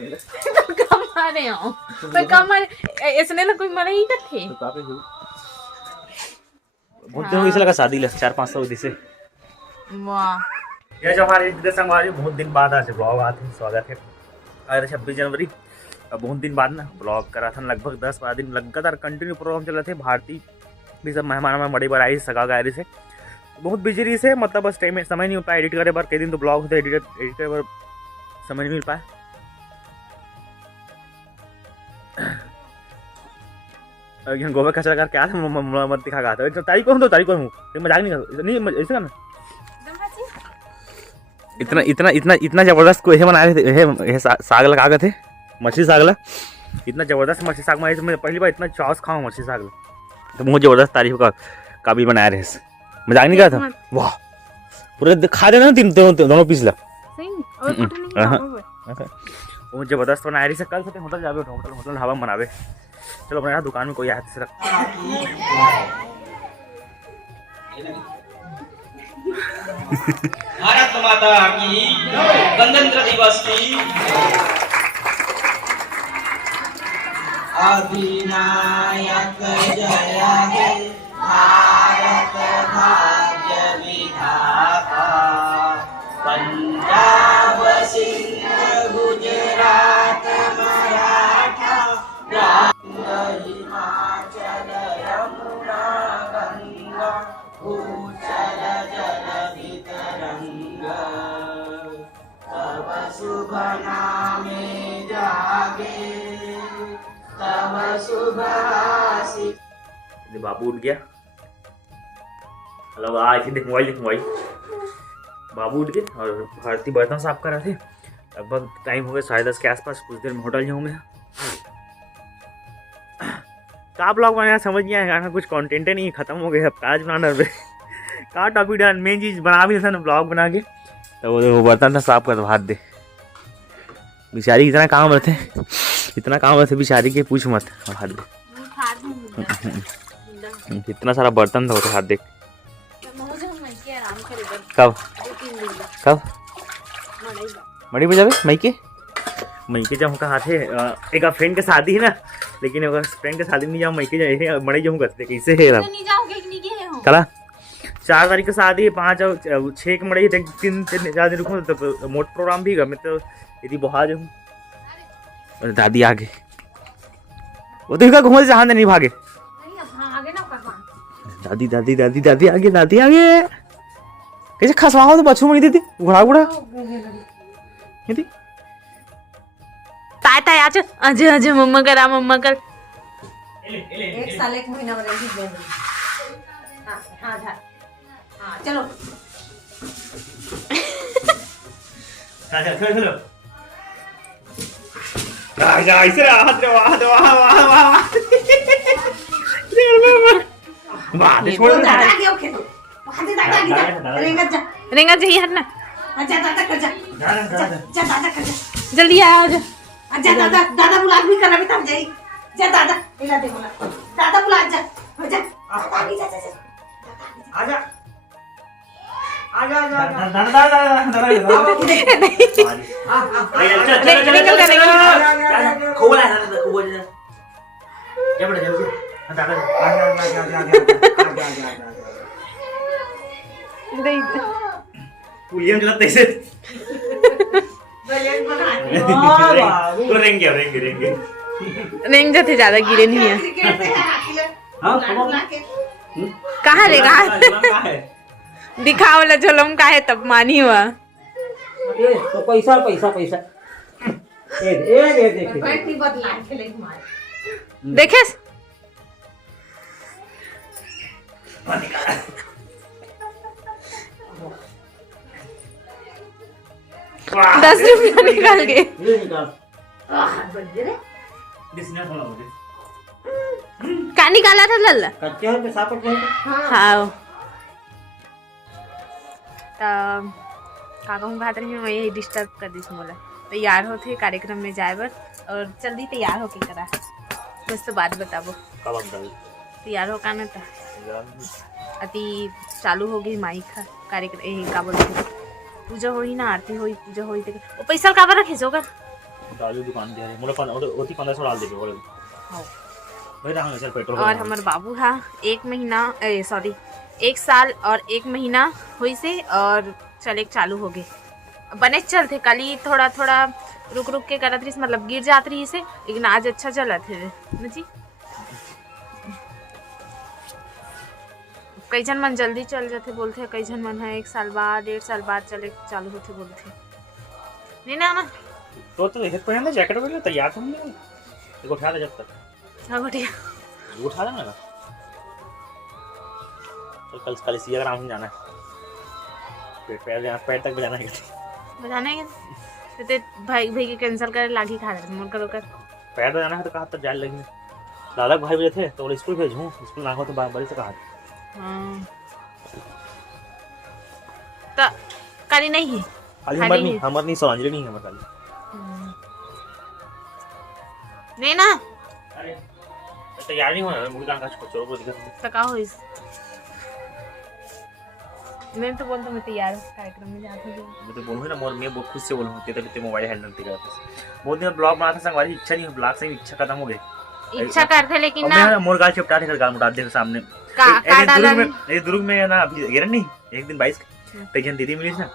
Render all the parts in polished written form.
तो कम मारे हो पर कम मारे इसने ना कोई मारे ही थे तो काफी बहुत दिन हो गए लगा शादी 4-5 दिन से। वाह ये जो हमारे विदेश हमारे बहुत दिन बाद आज ब्लॉग आते स्वागत है। आज 26 जनवरी बहुत दिन बाद ना ब्लॉग करा था, लगभग 10-12 दिन लगातार कंटिन्यू प्रोग्राम चल रहे थे। भारती भी सब मेहमान बड़ी बार आई सगा गायरी से बहुत बिजी रही से, मतलब बस टाइम में समय नहीं मिल पाया एडिट करे बार। कई दिन तो ब्लॉग होते एडिट करे बार समय नहीं मिल पाया। यहाँ गोबर कचरा करके आ था मत दिखा गया था तारीख को हम 2 तारीख को हूँ मजाक नहीं ऐसे करना। इतना इतना इतना इतना जबरदस्त को बना रहे थे साग लगा गए थे मछली साग ला। इतना जबरदस्त मछली साग बनाई मैं पहली बार इतना चौस खाऊँ मछली साग ला, तो बहुत जबरदस्त तारीफ का काबिल बनाया रहे। मजाक नहीं करा था, वाह पूरे खा देना दोनों पीस ला वो जबरदस्त बनाया रही से। कल से होटल जावे होटल ढाबा में बनावे। चलो अपने दुकान में कोई आया से रख भारत माता की गणतंत्र दिवस की अधिनायक जय हे भारत भाग्य विधाता पंजाब सिंध गुजरात मराठा हिमाचल यमुना गंगा भूचर जल वितरंगा तब शुभ नामे जागे तब शुभ बाबू उठ गया। हेलो आज देख मोबाइल बाबू उठ गए और भारती बर्तन साफ कर रहे थे। लगभग टाइम हो गया 10:30 के आसपास। कुछ देर में होटल जाऊँ मैं। का ब्लॉग बनाया समझ नहीं आएगा, कुछ कंटेंट ही नहीं, खत्म हो गया। अब आज बनाना का टॉपिक डाल मेन चीज़ बना भी था ना ब्लॉग बना के, तो वो बर्तन था साफ कर हाथ दे। बेचारी इतना काम रहते बेचारी के पूछ मत। हाथ दे इतना सारा बर्तन था वो तो हाथ देख। कब मड़ी बजावे मई के जब का हाथ है एक फ्रेंड के शादी है ना, लेकिन अगर फ्रेंड के शादी नहीं जाऊँ मई के जाए मड़ी जाऊँ करते कैसे है कला 4 तारीख की शादी है, 5 और 6 के मड़ी 3-4 दिन रुकूँ तो मोट प्रोग्राम भी मैं तो यदि बहा जाऊँ। और दादी आगे वो तो घूमने से हाथ नहीं भागे। दादी दादी दादी दादी आगे दादी आगे कैसे खसवाओ तो बच्चों में दीदी घोड़ा घोड़ा यदि ताय आज अजय अजय मम्मा कर एक साल 1 महीना में रही दे हाँ चलो चलो ऐसे हाथ वाह छोड़ दादा के ओके तो वहां दे दादा की रेंगा चाहिए हट ना। अच्छा दादा कर जा दादा कर जा जल्दी आ जा। अच्छा दादा बुला भी करना भी तब जाई जा दादा इला दे बोला दादा बुला जा हो जा आगे जा आजा दादा निकल कर खोला है खोल जा बड़ा जा दादा पुलियम चलते ऐसे रेंगे रेंग जाते ज्यादा गिरे नहीं है। कहाँ रे कहाँ दिखा वाला झोलम का है तब मानी हुआ तो पैसा बैटरी बदला खेले मार देखे 10 रुपया निकाल के का निकाला था लल्ला कच्चे हो पे सापट है हाँ तब का कहूँ बात रही मैं डिस्टर्ब कर दी मोला तैयार होते कार्यक्रम में जाए बर और जल्दी तैयार होके करा बस तो बात बताबो तैयार हो का ना था अति चालू हो गई माई का कार्यक्रम का बोलते पूजा होई ना आरती होई पूजा होई तो वो पैसा का रखे जोगर डाली दुकान दे रहे मोला ओती 1500 डाल देबे बोले हाँ। भाई रहा चल पेट्रोल और हमार बाबू हा 1 महीना 1 साल और 1 महीना हुई से और चले चालू हो गए बने चलते कल ही थोड़ा थोड़ा रुक रुक के करत रही मतलब गिर जात रही से लेकिन आज अच्छा चला थे ना जी। कई जन मन जल्दी चल जाते बोलते कई जन मन है 1 साल बाद 1.5 साल बाद चले चालू होते बोलते नहीं ना तो एक पहन ले जैकेट वगैरह तैयार तो नहीं देखो उठा ले जब तक हाँ बढ़िया वो उठा लेना ना तो कल सिया ग्राम जाना है पैर तक बजाना है बताना है तो भाई के कैंसिल करे लागी खा रहे मोर करो कर पैर बजाना है तो कहा तब जाए लगी दादा भाई बजे थे तो स्कूल भेजूँ स्कूल ना हो तो बड़ी से कहा हाँ तो काली नहीं है खाली हमर नहीं सोनांजलि नहीं है हमर खाली नहीं ना अरे तैयार नहीं होना मुझे कहाँ का छोड़ दिखा तो का हो इस मैं तो बोलता मैं तैयार हूँ कार्यक्रम में जाती हूँ मैं तो बोलूँ ना मोर मैं बहुत खुश से बोलूँ तेरे मोबाइल हैंडल तेरा बहुत दिन ब्लॉग बनाता संगवारी इच्छा नहीं ब्लॉग से इच्छा खत्म हो गई इच्छा करते लेकिन ना मोर गाल चिपटा थे गाल मुटा दे सामने दुर्ग में ना अभी गिरन नहीं एक दिन 22 तेजन दीदी मिली ना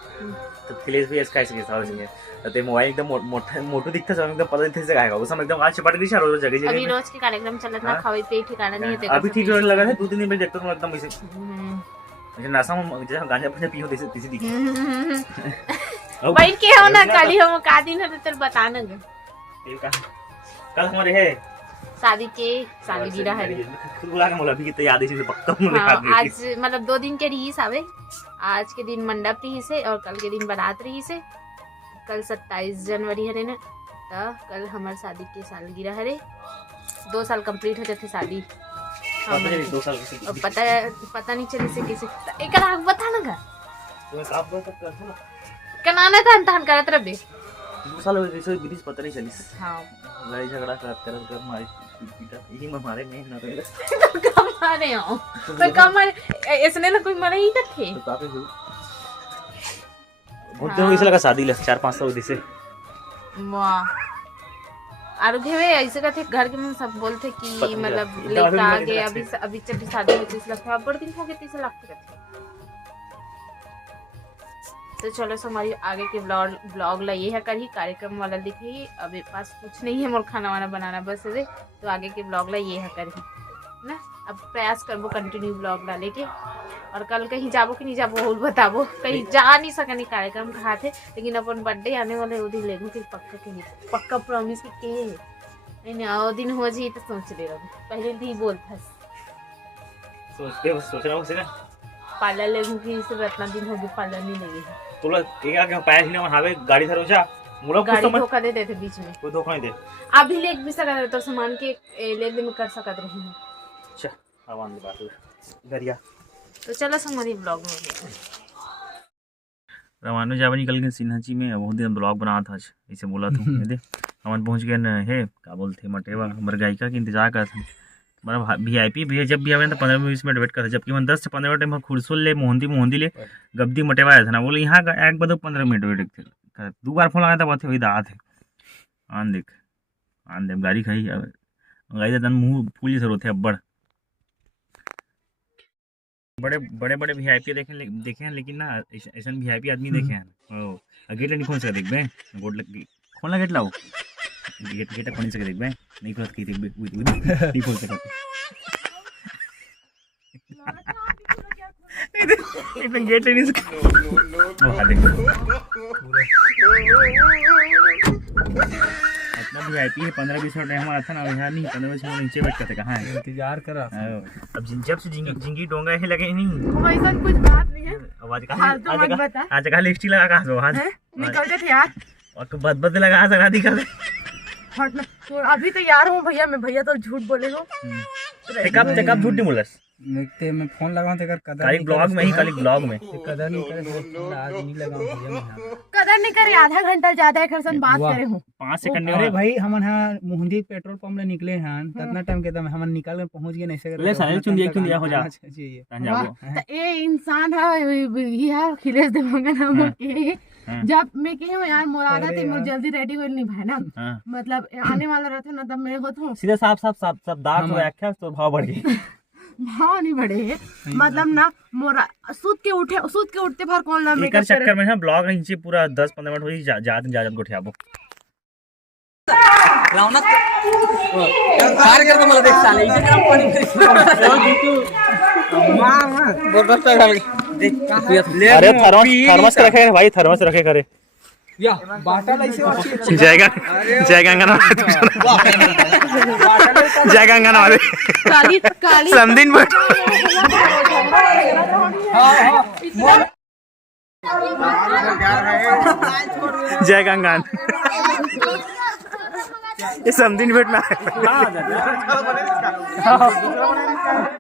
तो फिलेस भी इसका ऐसे साल से ते मोबाइल एकदम मोटो दिखता सब एकदम पता नहीं से आएगा उस समय एकदम गाल चिपट गई रोज जगह अभी रोज के कार्यक्रम चलत ना खावे पे ठिकाना नहीं है अभी ठीक लगा है 2-3 दिन में देखता हूं एकदम ऐसे मुझे नशा में जैसे गांजा पीने पियो जैसे किसी दिखी बैठ के हो ना कल हम का दिन है तो बताना कल हमारे है शादी के सालगिरह है बुला के मोला भी कितना याद है इसे पक्का मुझे याद आज मतलब 2 दिन के रही आवे आज के दिन मंडप रही से और कल के दिन बारात रही से कल 27 जनवरी है ना तो कल हमारे शादी के सालगिरह है 2 साल कंप्लीट हो जाते शादी पता नहीं चली से किसी एक राग बता ना का तुम्हें साफ कर सकते हो ना कनाना था अंतान करत रबे 2 साल हो गए विदेश पता नहीं चली हां लड़ाई झगड़ा कर मारी पीटा यही में मारे नहीं ना तो कम मारे हो तो कम मारे इसने ना कोई मारे ही थे तो काफी बहुत दिन हो गया शादी ले 4-5 साल से वाह और घेवे ऐसे कहते घर के में सब बोलते कि मतलब लेके आ गए अभी जब शादी में 30 लाख अब बड़ दिन हो गए 30 लाख के तो चलो सो हमारी आगे के ब्लॉग ला ये है कर ही कार्यक्रम वाला दिखे ही अभी पास कुछ नहीं है मोर खाना वाना बनाना बस है तो आगे के ब्लॉग ला ये है कर ही ना अब प्रयास करबो कंटिन्यू ब्लॉग डाले के और कल कहीं जाबो कि नहीं जाबो और बताबो कहीं जा नहीं सकनी कार्यक्रम कहा थे लेकिन अपन बर्थडे आने वाले वो दिन लेगो कि पक्का प्रॉमिस के नहीं वो दिन हो जी तो सोच ले रहा पहले ही बोलता सोच रहा हूँ पार्लर लेगू कि इसे इतना दिन हो गया पार्लर नहीं लगे तोला एक आके पाया ही ना हावे गाड़ी धरोजा मोला कुछ गाड़ी समझ धोखा दे देते बीच में कोई धोखा नहीं दे अभी ले भी सकत है तो सामान के ले में कर सकत रही हूं अच्छा आवाज की बात दरिया तो चलो हमारी ब्लॉग में रवानो जावा निकल गए सिन्हाची में बहुत दिन ब्लॉग बना था ऐसे बोला था दे हम पहुंच गए न है क्या बोलते मटेवा हमारे गायिका के इंतजार कर था हमारा VIP भैया जब भी आवे तो 15-20 मिनट वेट करता जबकि मैं 10 से 15 मिनट में खुरसुल ले मोहंदी ले गब्दी मटेवा आया था ना बोले यहाँ एक बदो 15 मिनट वेट कर 2 बार फोन लगाया था बात वही दात है आन देख गाड़ी खाई गाड़ी तन मुँह फूली से रोते अब्बड़ बड़े VIP देखे हैं लेकिन ना ऐसा VIP आदमी देखे हैं गेट नहीं खोल सकते देख बे खोलना गेट लाओ गेट खोल सके देख बे नहीं खोल सकते नहीं खोल सकते इतना गेट नहीं अपना VIP है 15-20 मिनट हमारा था ना यहाँ नहीं 15-20 मिनट नीचे बैठ करते कहाँ है इंतजार करा अब जब से जिंगी डोंगा ही लगे नहीं वैसा कुछ बात नहीं है आवाज कहाँ लिपस्टिक लगा कहाँ से आवाज निकलते थे यार और तो बद लगा सका दिखा दे हटना तो अभी तो यार हूँ भैया मैं भैया तो झूठ बोले हो कब झूठ नहीं बोलस देखते मैं फोन लगाऊं तो कदर खाली ब्लॉग में ही खाली ब्लॉग में कदर नहीं करे आज नहीं लगाऊं भैया कदर नहीं करे आधा घंटा ज्यादा है खरसन बात करे हूँ 5 सेकंड अरे भाई हमन यहाँ मुहंदी पेट्रोल पंप ले निकले हैं कितना टाइम के दम हमन निकाल के पहुंच गए नहीं ले साले चुंदिया हो जा चाहिए तो ये इंसान है ये खिलेश देवांगन हम के जब मैं कही हूँ यार मोर आना थे मोर जल्दी रेडी होइल नहीं भाई ना हाँ। मतलब आने वाला रहते ना तब मैं होत हूँ सीधा साफ दांत हो आख्या तो भाव बढ़ गई भाव नहीं बढ़े है मतलब ना मोरा सूत के उठते भर कौन ना एकर मेकअप चक्कर में ना ब्लॉग नीचे पूरा 10-15 मिनट होई जात गोठियाबो अरे थर्मस रखे भाई, थर्मस रखे करे जय गंगा जय गंगा वाले काली काली समदिन जय गंगा ये समदिन भेट में